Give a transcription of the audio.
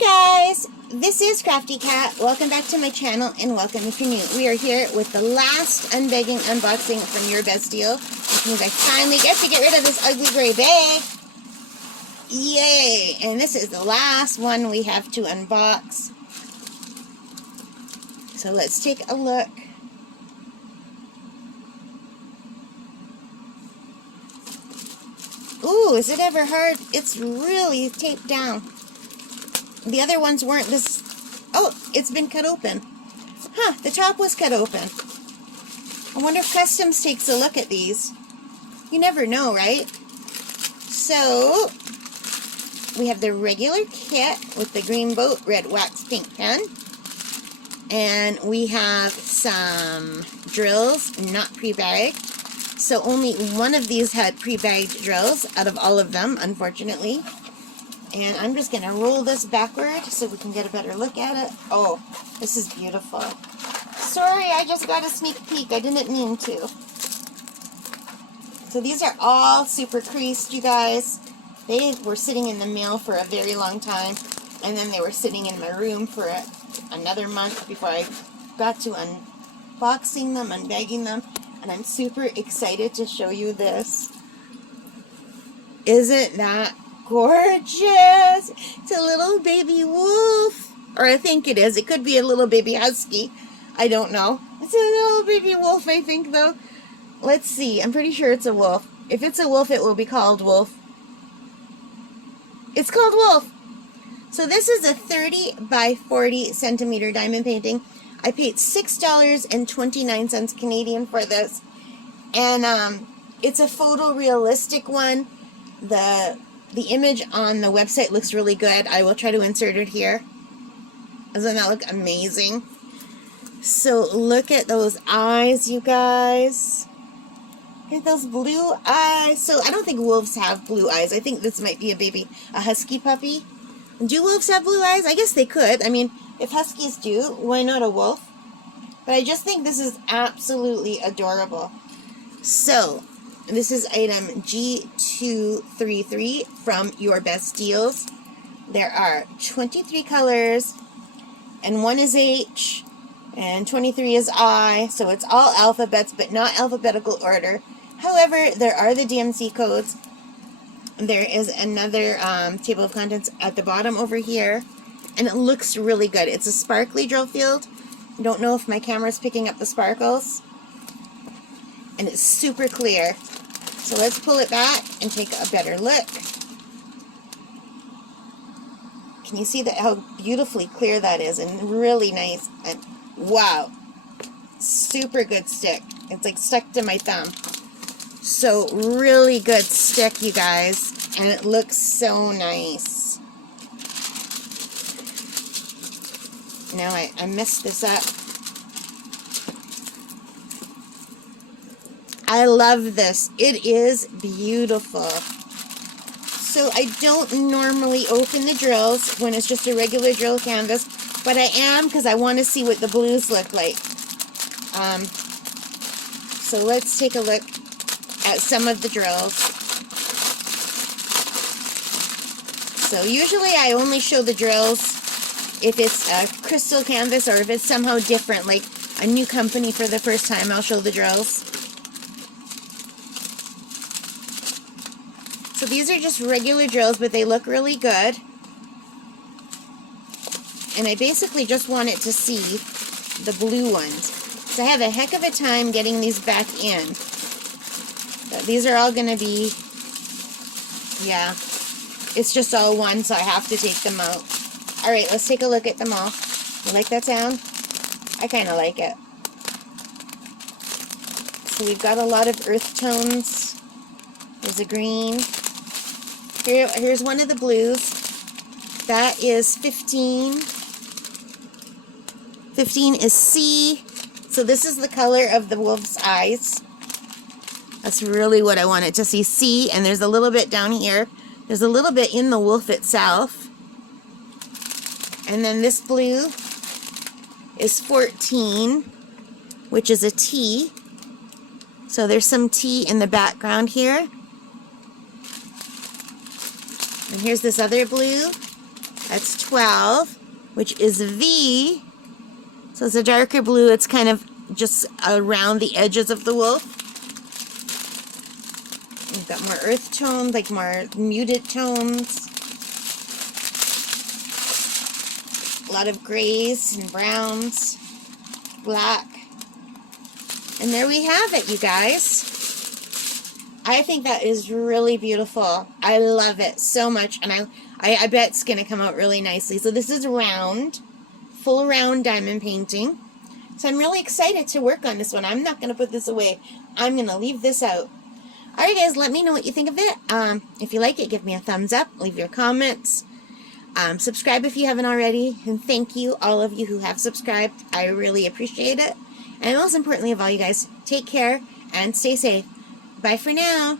Hi guys, this is Crafty Cat. Welcome back to my channel and welcome if you're new. We are here with the last unbagging unboxing from Your Best Deal, which means I finally get to get rid of this ugly gray bag. Yay! And this is the last one we have to unbox. So let's take a look. Ooh, is it ever hard? It's really taped down. The other ones weren't this... Oh, it's been cut open. Huh, the top was cut open. I wonder if Customs takes a look at these. You never know, right? So, we have the regular kit with the green boat, red wax, pink pen. And we have some drills, not pre-bagged. So only one of these had pre-bagged drills out of all of them, unfortunately. And I'm just going to roll this backward so we can get a better look at it. Oh, this is beautiful. Sorry, I just got a sneak peek. I didn't mean to. So these are all super creased, you guys. They were sitting in the mail for a very long time. And then they were sitting in my room for another month before I got to unboxing them, unbagging them. And I'm super excited to show you this. Isn't that gorgeous? It's a little baby wolf. Or I think it is. It could be a little baby husky. I don't know. It's a little baby wolf, I think, though. Let's see. I'm pretty sure it's a wolf. If it's a wolf, it will be called Wolf. It's called Wolf. So this is a 30 by 40 centimeter diamond painting. I paid $6.29 Canadian for this. And it's a photorealistic one. The image on the website looks really good. I will try to insert it here. Doesn't that look amazing? So look at those eyes, you guys. Look at those blue eyes. So I don't think wolves have blue eyes. I think this might be a husky puppy. Do wolves have blue eyes? I guess they could. I mean, if huskies do, why not a wolf? But I just think this is absolutely adorable. So, this is item G233 from Your Best Deals. There are 23 colors, and 1 is H, and 23 is I, so it's all alphabets, but not alphabetical order. However, there are the DMC codes. There is another table of contents at the bottom over here, and it looks really good. It's a sparkly drill field. I don't know if my camera's picking up the sparkles. And it's super clear. So let's pull it back and take a better look. Can you see how beautifully clear that is? And really nice. And wow. Super good stick. It's like stuck to my thumb. So really good stick, you guys. And it looks so nice. Now I messed this up. I love this. It is beautiful. So I don't normally open the drills when it's just a regular drill canvas, but I am because I want to see what the blues look like. So let's take a look at some of the drills. So usually I only show the drills if it's a crystal canvas or if it's somehow different, like a new company for the first time, I'll show the drills. So these are just regular drills, but they look really good. And I basically just wanted to see the blue ones. So I have a heck of a time getting these back in. But these are all going to be, yeah, it's just all one, so I have to take them out. Alright, let's take a look at them all. You like that sound? I kind of like it. So we've got a lot of earth tones. There's a green. Here's one of the blues. That is 15. 15 is C. So this is the color of the wolf's eyes. That's really what I wanted to see. C, and there's a little bit down here. There's a little bit in the wolf itself. And then this blue is 14, which is a T. So there's some T in the background here. And here's this other blue. That's 12, which is V. So it's a darker blue. It's kind of just around the edges of the wolf. We've got more earth tones, like more muted tones. A lot of grays and browns, black. And there we have it, you guys. I think that is really beautiful. I love it so much, and I bet it's going to come out really nicely. So this is round, full round diamond painting. So I'm really excited to work on this one. I'm not going to put this away. I'm going to leave this out. Alright guys, let me know what you think of it. If you like it, give me a thumbs up. Leave your comments. Subscribe if you haven't already. And thank you, all of you who have subscribed. I really appreciate it. And most importantly of all, you guys, take care and stay safe. Bye for now.